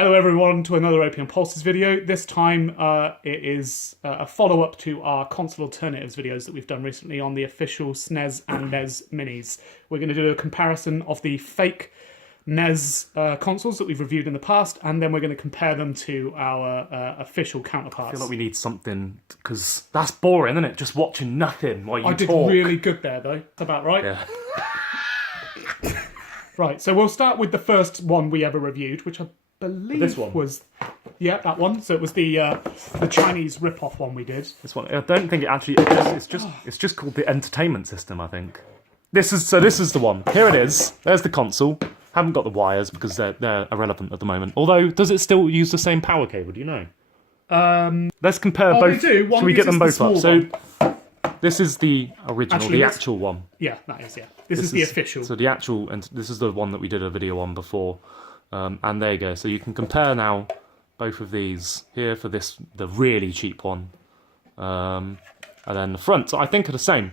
Hello everyone to another Opium Pulses video. This time it is a follow-up to our console alternatives videos that we've done recently on the official SNES and NES minis. We're going to do a comparison of the fake NES consoles that we've reviewed in the past, and then we're going to compare them to our official counterparts. I feel like we need something, because that's boring, isn't it? Just watching nothing while you talk. I did really good there though. That's about right. Yeah. Right, so we'll start with the first one we ever reviewed, which I believe this one was, yeah, that one. So it was the Chinese rip-off one we did. This one, I don't think it actually. It's just called the entertainment system, I think. This is the one. Here it is. There's the console. Haven't got the wires because they're irrelevant at the moment. Although, does it still use the same power cable? Do you know? Let's compare both. They do. One Shall we get them both up? So this is the original, the actual one. Yeah, that is. Yeah, this is the official. So the actual, and this is the one that we did a video on before. And there you go. So you can compare now both of these here for the really cheap one, and then the front. I think are the same.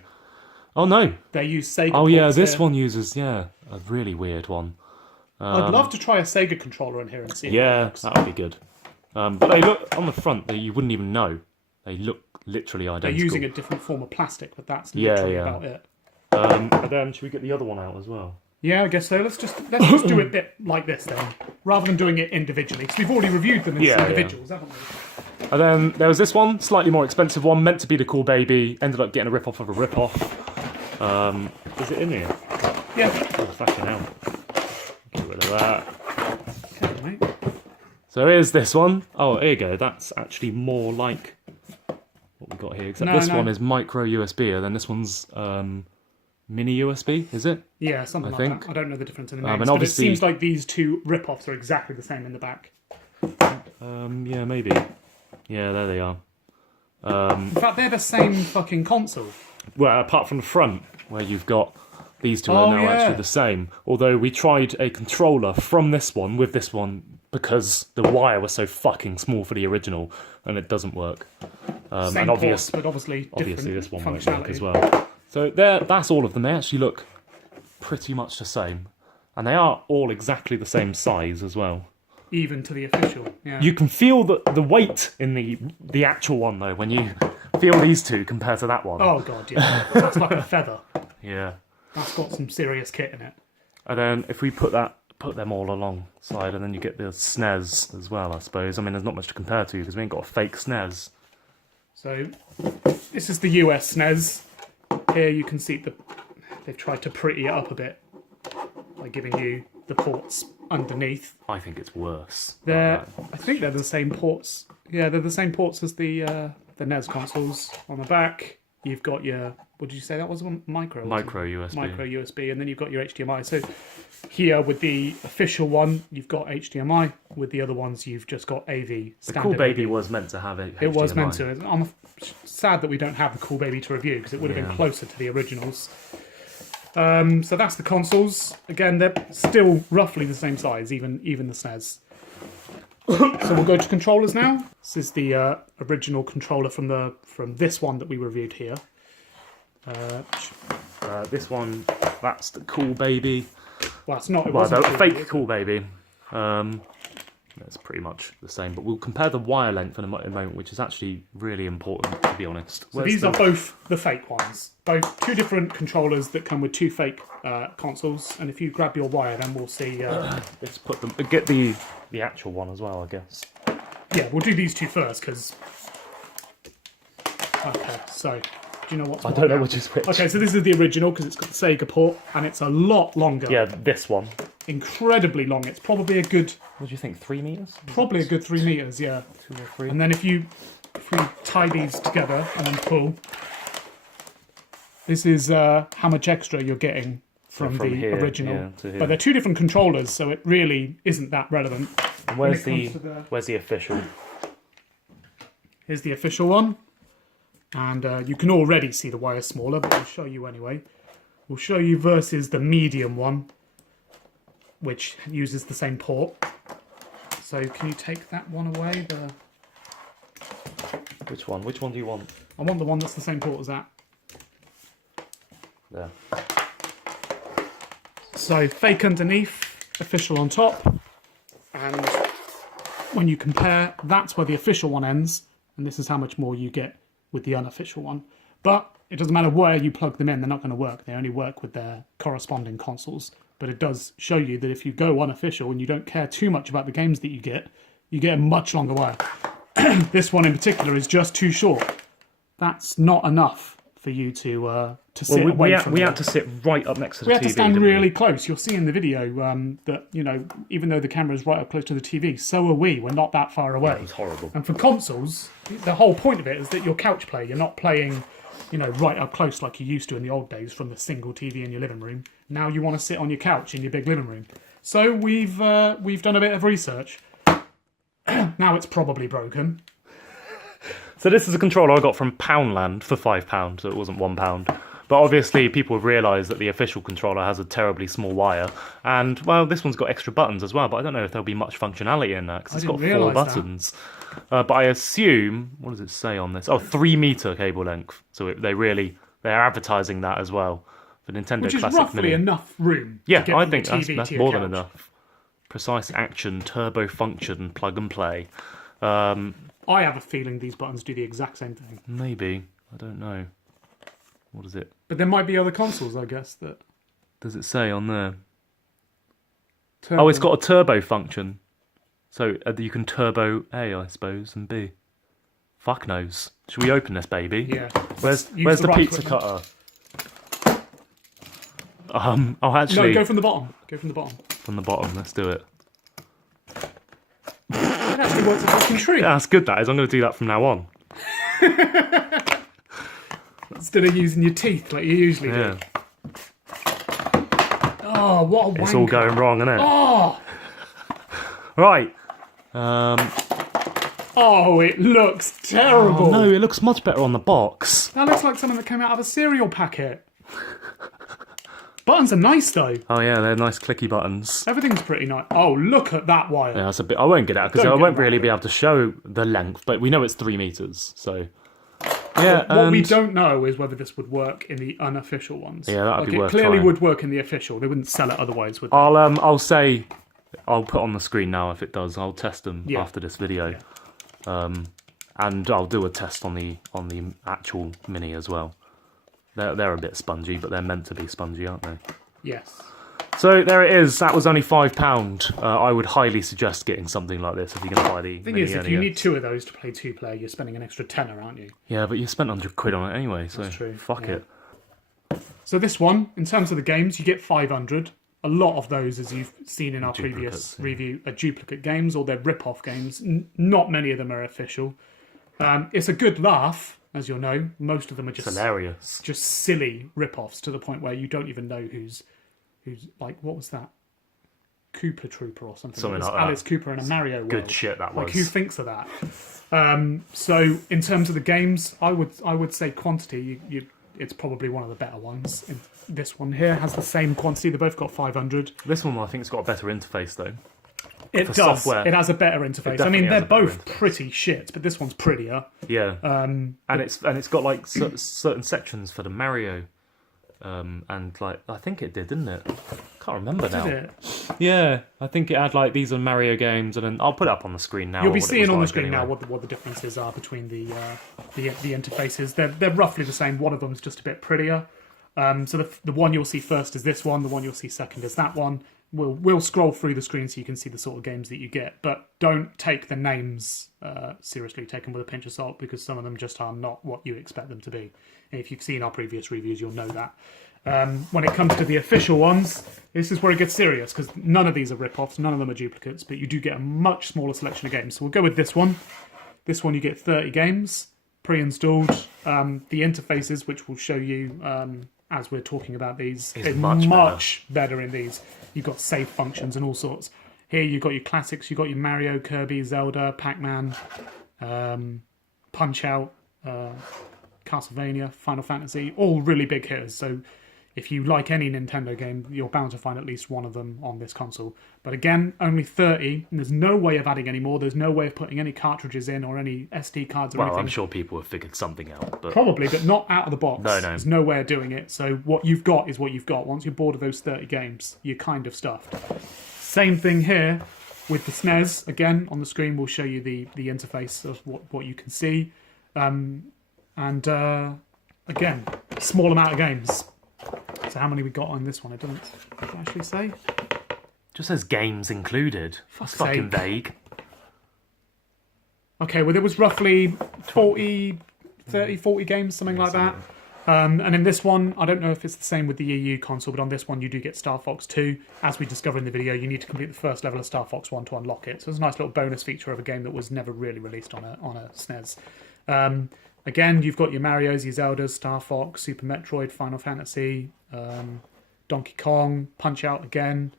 Oh no, they use Sega. Oh yeah, this one uses a really weird one. I'd love to try a Sega controller in here and see. Yeah, that would be good. But they look on the front. You wouldn't even know. They look literally identical. They're using a different form of plastic, but that's literally about it. And then should we get the other one out as well? Yeah, I guess so. Let's just do it a bit like this then, rather than doing it individually, because we've already reviewed them as individuals, haven't we? And then there was this one, slightly more expensive one, meant to be the cool baby. Ended up getting a rip-off of a rip-off. Is it in here? Yeah. Oh, flashing out. Get rid of that. Okay, mate. So here's this one. Oh, here you go. That's actually more like what we got here. Except this one is micro USB, and then this one's mini USB. Is it? Yeah, something like that. I don't know the difference in the names, and but it seems like these two rip-offs are exactly the same in the back. Yeah, maybe. Yeah, there they are. In fact, they're the same fucking console. Well, apart from the front, where you've got these two are now actually the same. Although we tried a controller from this one with this one because the wire was so fucking small for the original, and it doesn't work. Same ports, but obviously this one won't work as well. So that's all of them. They actually look pretty much the same, and they are all exactly the same size as well. Even to the official. Yeah. You can feel the weight in the actual one though when you feel these two compared to that one. Oh god, yeah. That's like a feather. Yeah. That's got some serious kit in it. And then if we put them all alongside, and then you get the SNES as well, I suppose. I mean, there's not much to compare to because we ain't got a fake SNES. So this is the US SNES. Here you can see they've tried to pretty it up a bit by giving you the ports underneath. I think it's worse. I think they're the same ports. Yeah, they're the same ports as the NES consoles. On the back, you've got your, what did you say that was? Micro USB. Micro USB, and then you've got your HDMI. So here with the official one, you've got HDMI. With the other ones, you've just got AV. The cool baby was meant to have it. It was meant to. I'm sad that we don't have the cool baby to review because it would have been closer to the originals. So that's the consoles. Again, they're still roughly the same size, even the SNES. So we'll go to controllers now. This is the original controller from this one that we reviewed here. This one, that's the cool baby. Well, it's not. It wasn't the fake cool baby. It's pretty much the same, but we'll compare the wire length in a moment, which is actually really important, to be honest. So these are both the fake ones. Both two different controllers that come with two fake consoles, and if you grab your wire, then we'll see... Let's put them... Get the actual one as well, I guess. Yeah, we'll do these two first, because... Okay, so... Do you know what's I don't know which is which. Okay, so this is the original, because it's got the Sega port, and it's a lot longer. Yeah, this one. Incredibly long. It's probably a good... What do you think, 3 meters? Probably a good 3 meters, yeah. 2 or 3. And then if we tie these together and then pull, this is how much extra you're getting from the here, original. yeah, to here. But they're two different controllers, so it really isn't that relevant. And where's the official? Here's the official one. And you can already see the wire smaller, but we'll show you anyway. We'll show you versus the medium one, which uses the same port. So can you take that one away? Which one? Which one do you want? I want the one that's the same port as that. There. So fake underneath, official on top, and when you compare, that's where the official one ends, and this is how much more you get with the unofficial one. But it doesn't matter where you plug them in, they're not going to work. They only work with their corresponding consoles. But it does show you that if you go unofficial and you don't care too much about the games that you get a much longer wire. This one in particular is just too short. That's not enough for you to sit away from. We had to sit right up next to the TV. We had to stand really close. You'll see in the video that, you know, even though the camera's right up close to the TV, so are we. We're not that far away. That was horrible. And for consoles, the whole point of it is that you're couch play. You're not playing, you know, right up close like you used to in the old days from the single TV in your living room. Now you want to sit on your couch in your big living room. So we've done a bit of research. Now it's probably broken. So this is a controller I got from Poundland for £5, so it wasn't £1. But obviously people have realised that the official controller has a terribly small wire. And, well, this one's got extra buttons as well, but I don't know if there'll be much functionality in that, because it's got 4 buttons. But I assume, what does it say on this? Oh, 3 metre cable length. So they're advertising that as well. For Nintendo Which is Classic roughly Mini. enough room. Yeah, to get I from think the TV that's to your more than couch. enough. Precise action, turbo function, plug and play. I have a feeling these buttons do the exact same thing. Maybe. I don't know. What is it? But there might be other consoles, I guess, that... Does it say on there? Turbo. Oh, it's got a turbo function. So you can turbo A, I suppose, and B. Fuck knows. Should we open this baby? Yeah. Where's Use the right pizza equipment. cutter? Oh, actually... No, go from the bottom. Go from the bottom. From the bottom, let's do it. It actually works a fucking treat. Yeah, that's good, that is. I'm going to do that from now on. Instead of using your teeth like you usually do. Oh, what a wanker. It's all going wrong, isn't it? Oh! Right. Oh, it looks terrible. Oh, no, it looks much better on the box. That looks like something that came out of a cereal packet. Buttons are nice, though. Oh, yeah, they're nice clicky buttons. Everything's pretty nice. Oh, look at that wire. Yeah, that's a bit... I won't get out, because I won't really be able to show the length, but we know it's 3 metres, so... Yeah, what we don't know is whether this would work in the unofficial ones. Yeah, that'd be worth It clearly trying. would work in the official. They wouldn't sell it otherwise, would they? I'll say... I'll put on the screen now if it does. I'll test them after this video. Yeah. And I'll do a test on the actual Mini as well. They're a bit spongy, but they're meant to be spongy, aren't they? Yes. So there it is. That was only £5. I would highly suggest getting something like this if you're going to buy the The thing Mini is, if NES. you need 2 of those to play 2-player, you're spending an extra tenner, aren't you? Yeah, but you spent £100 on it anyway, so That's true, fuck yeah. it. So this one, in terms of the games, you get 500. A lot of those, as you've seen in our previous review, are duplicate games or they're rip-off games. Not many of them are official. It's a good laugh, as you'll know. Most of them are just Hilarious. just silly rip-offs to the point where you don't even know who's like, what was that? Cooper Trooper or something. Something It was like that. Alice Cooper in a Mario world. Good shit that was. Like, who thinks of that? So in terms of the games, I would say quantity. It's probably one of the better ones. And this one here has the same quantity. They both got 500. This one, I think, has got a better interface though. It For does. software. It has a better interface. I definitely mean, they're has a better both interface. pretty shit, but this one's prettier. Yeah. And it's got like certain sections for the Mario. And like I think it did, didn't it? Can't remember now. Did it? Yeah, I think it had like these are Mario games, and then I'll put it up on the screen now. You'll be what it seeing was on the like screen anyway. now what the differences are between the interfaces. They're roughly the same. One of them's just a bit prettier. So the one you'll see first is this one. The one you'll see second is that one. We'll scroll through the screen so you can see the sort of games that you get, but don't take the names seriously. Take them with a pinch of salt because some of them just are not what you expect them to be. And if you've seen our previous reviews, you'll know that. When it comes to the official ones, this is where it gets serious because none of these are rip-offs, none of them are duplicates, but you do get a much smaller selection of games. So we'll go with this one. This one you get 30 games pre-installed. The interfaces, which we'll show you as we're talking about these, is much better in these. You've got save functions and all sorts. Here you've got your classics, you've got your Mario, Kirby, Zelda, Pac-Man, Punch-Out, Castlevania, Final Fantasy, all really big hitters. So if you like any Nintendo game, you're bound to find at least one of them on this console. But again, only 30, and there's no way of adding any more. There's no way of putting any cartridges in or any SD cards or anything. Well, I'm sure people have figured something out. But... Probably, but not out of the box. No. There's no way of doing it. So what you've got is what you've got. Once you're bored of those 30 games, you're kind of stuffed. Same thing here. With the SNES, again, on the screen, we'll show you the interface of what you can see. Again, small amount of games. So how many we got on this one? It doesn't actually say. Just says games included. That's fucking vague. Okay, well, there was roughly 40 games, something like that. And in this one, I don't know if it's the same with the EU console, but on this one you do get Star Fox 2. As we discover in the video, you need to complete the first level of Star Fox 1 to unlock it. So it's a nice little bonus feature of a game that was never really released on a SNES. Again, you've got your Marios, your Zeldas, Star Fox, Super Metroid, Final Fantasy, Donkey Kong, Punch-Out again.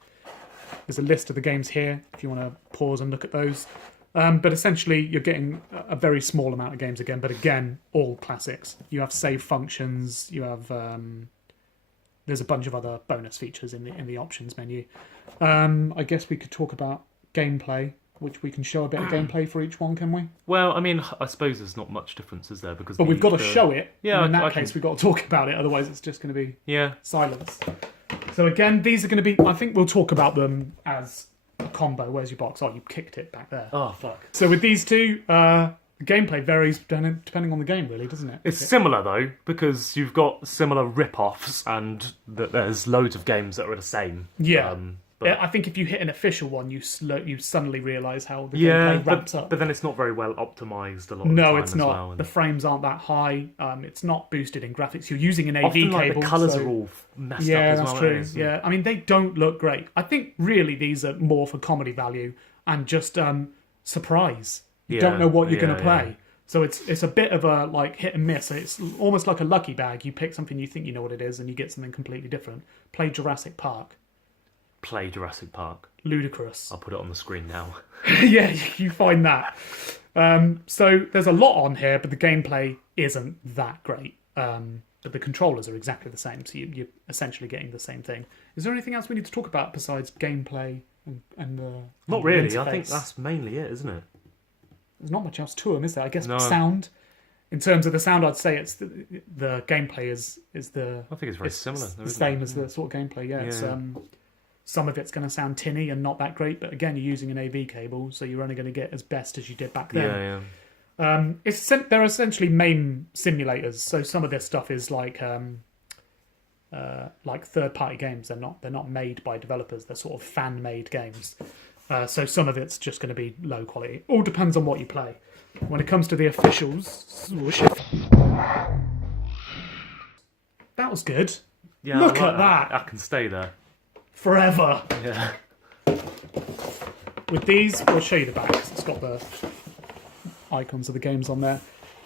There's a list of the games here if you want to pause and look at those. But essentially, you're getting a very small amount of games again, but again, all classics. You have save functions, you have... there's a bunch of other bonus features in the options menu. I guess we could talk about gameplay, which we can show a bit of gameplay for each one, can we? Well, I mean, I suppose there's not much difference, is there? But we've got to show it. Yeah, and in that case, we've got to talk about it, otherwise it's just going to be silence. So again, these are going to be... I think we'll talk about them as... a combo. Where's your box? Oh, you kicked it back there. Oh, fuck. So with these two, the gameplay varies depending on the game, really, doesn't it? It's similar, though, because you've got similar rip-offs and there's loads of games that are the same. Yeah. But... I think if you hit an official one, you suddenly realise how the gameplay ramps up. But then it's not very well optimised a lot of the time. No, it's not. Well, the frames aren't that high. It's not boosted in graphics. You're using an AV often, cable. The colours are all messed up as well. Yeah, that's true. Yeah, I mean, they don't look great. I think really these are more for comedy value and just surprise. You don't know what you're going to play. So it's a bit of a like hit and miss. It's almost like a lucky bag. You pick something you think you know what it is and you get something completely different. Play Jurassic Park. Play Jurassic Park. Ludicrous. I'll put it on the screen now. Yeah, you find that. So there's a lot on here, but the gameplay isn't that great. But the controllers are exactly the same, so you're essentially getting the same thing. Is there anything else we need to talk about besides gameplay and the Not really. interface? I think that's mainly it, isn't it? There's not much else to them, is there? I guess No. sound. In terms of the sound, I'd say it's the gameplay is the. I think it's very similar. It's the same as the sort of gameplay. Yeah. It's, some of it's going to sound tinny and not that great, but again, you're using an AV cable, so you're only going to get as best as you did back then. They're essentially MAME simulators, so some of this stuff is like third-party games. They're not made by developers. They're sort of fan-made games. So some of it's just going to be low quality. All depends on what you play. When it comes to the officials, that was good. Yeah, Look at that. I can stay there. Forever. Yeah. With these, we'll show you the back 'cause it's got the icons of the games on there.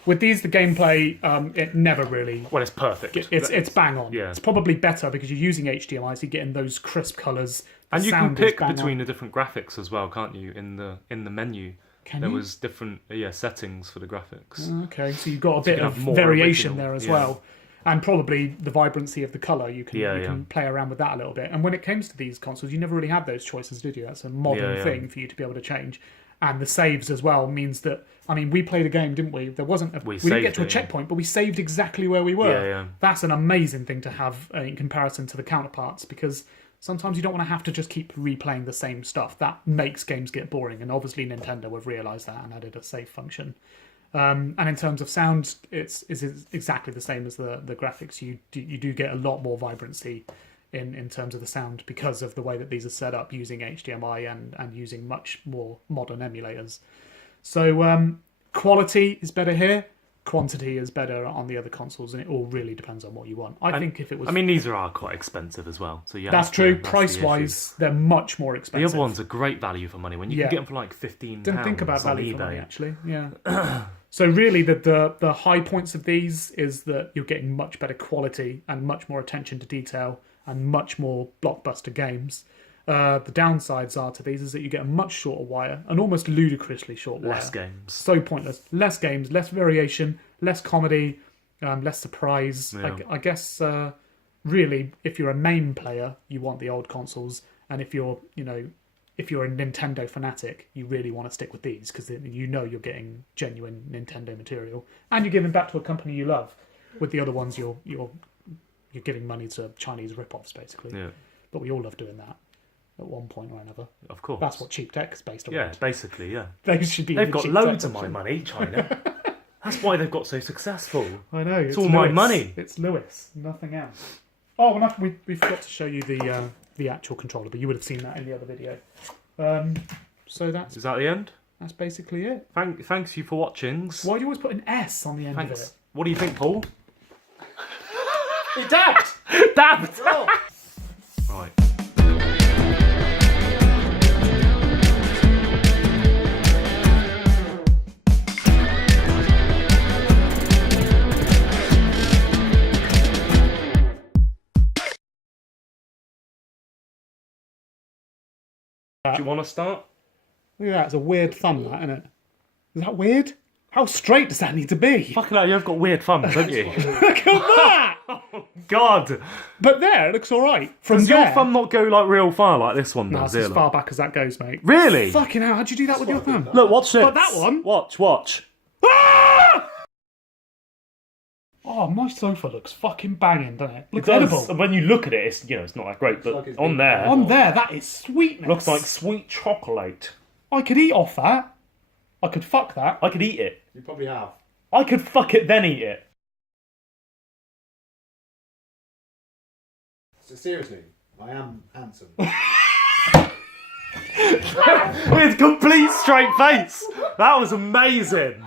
With these, the gameplay, it never really... Well, it's perfect. It's bang on. Yeah. It's probably better because you're using HDMI, so you're getting those crisp colours. And you can pick between the different graphics as well, can't you? In the menu, there was different settings for the graphics. Okay, so you've got a bit of variation there as well. And probably the vibrancy of the colour, you can play around with that a little bit. And when it comes to these consoles, you never really had those choices, did you? That's a modern thing for you to be able to change. And the saves as well means that, I mean, we played a game, didn't we? There wasn't we didn't get to a checkpoint, but we saved exactly where we were. Yeah. That's an amazing thing to have in comparison to the counterparts, because sometimes you don't want to have to just keep replaying the same stuff. That makes games get boring, and obviously Nintendo have realised that and added a save function. And in terms of sound, it's exactly the same as the graphics. You do get a lot more vibrancy in terms of the sound because of the way that these are set up using HDMI and using much more modern emulators. So quality is better here, quantity is better on the other consoles, and it all really depends on what you want. I think if it was... I mean, these are quite expensive as well. So that's true. Price-wise, they're much more expensive. The other ones are great value for money when you can get them for like £15 Didn't think about on value eBay. for money, actually. Yeah. So really, the high points of these is that you're getting much better quality and much more attention to detail and much more blockbuster games. The downsides are to these is that you get a much shorter wire, an almost ludicrously short wire. Less games. So pointless. Less games, less variation, less comedy, less surprise. Yeah. I guess really, if you're a MAME player, you want the old consoles, and if you're a Nintendo fanatic, you really want to stick with these because you know you're getting genuine Nintendo material, and you're giving back to a company you love. With the other ones, you're giving money to Chinese rip-offs, basically. Yeah. But we all love doing that. at one point or another. Of course. That's what cheap tech is based on. Yeah, basically, yeah. Those should be. They've the got cheap loads tech of my option. money, China. That's why they've got so successful. I know. It's all my Lewis. money. It's Lewis, nothing else. Oh, and we forgot to show you the actual controller, but you would have seen that in the other video. So that's Is that the end? basically it. Thanks you for watching. Why do you always put an S on the end of Thanks. it? What do you think, Paul? He dabbed! Dabbed! Oh. Right. Do you want to start? Look at that, it's a weird thumb, that, isn't it? Is that weird? How straight does that need to be? Fucking hell, you've got weird thumbs, don't you? Look at that! God! But there, it looks alright. From Does there... your thumb not go like real far like this one No, does? it's as Look. far back as that goes, mate. Really? Fucking hell, how'd you do that with your thumb? Look, watch this. But that one? Watch. Ah! Oh, my sofa looks fucking banging, doesn't it? Looks It edible. does. When you look at it, it's, it's not that great, but like it's on been- there, On there, that is sweetness. looks like sweet chocolate. I could eat off that. I could fuck that. I could eat it. You probably have. I could fuck it, then eat it. So seriously, I am handsome. With complete straight face. That was amazing.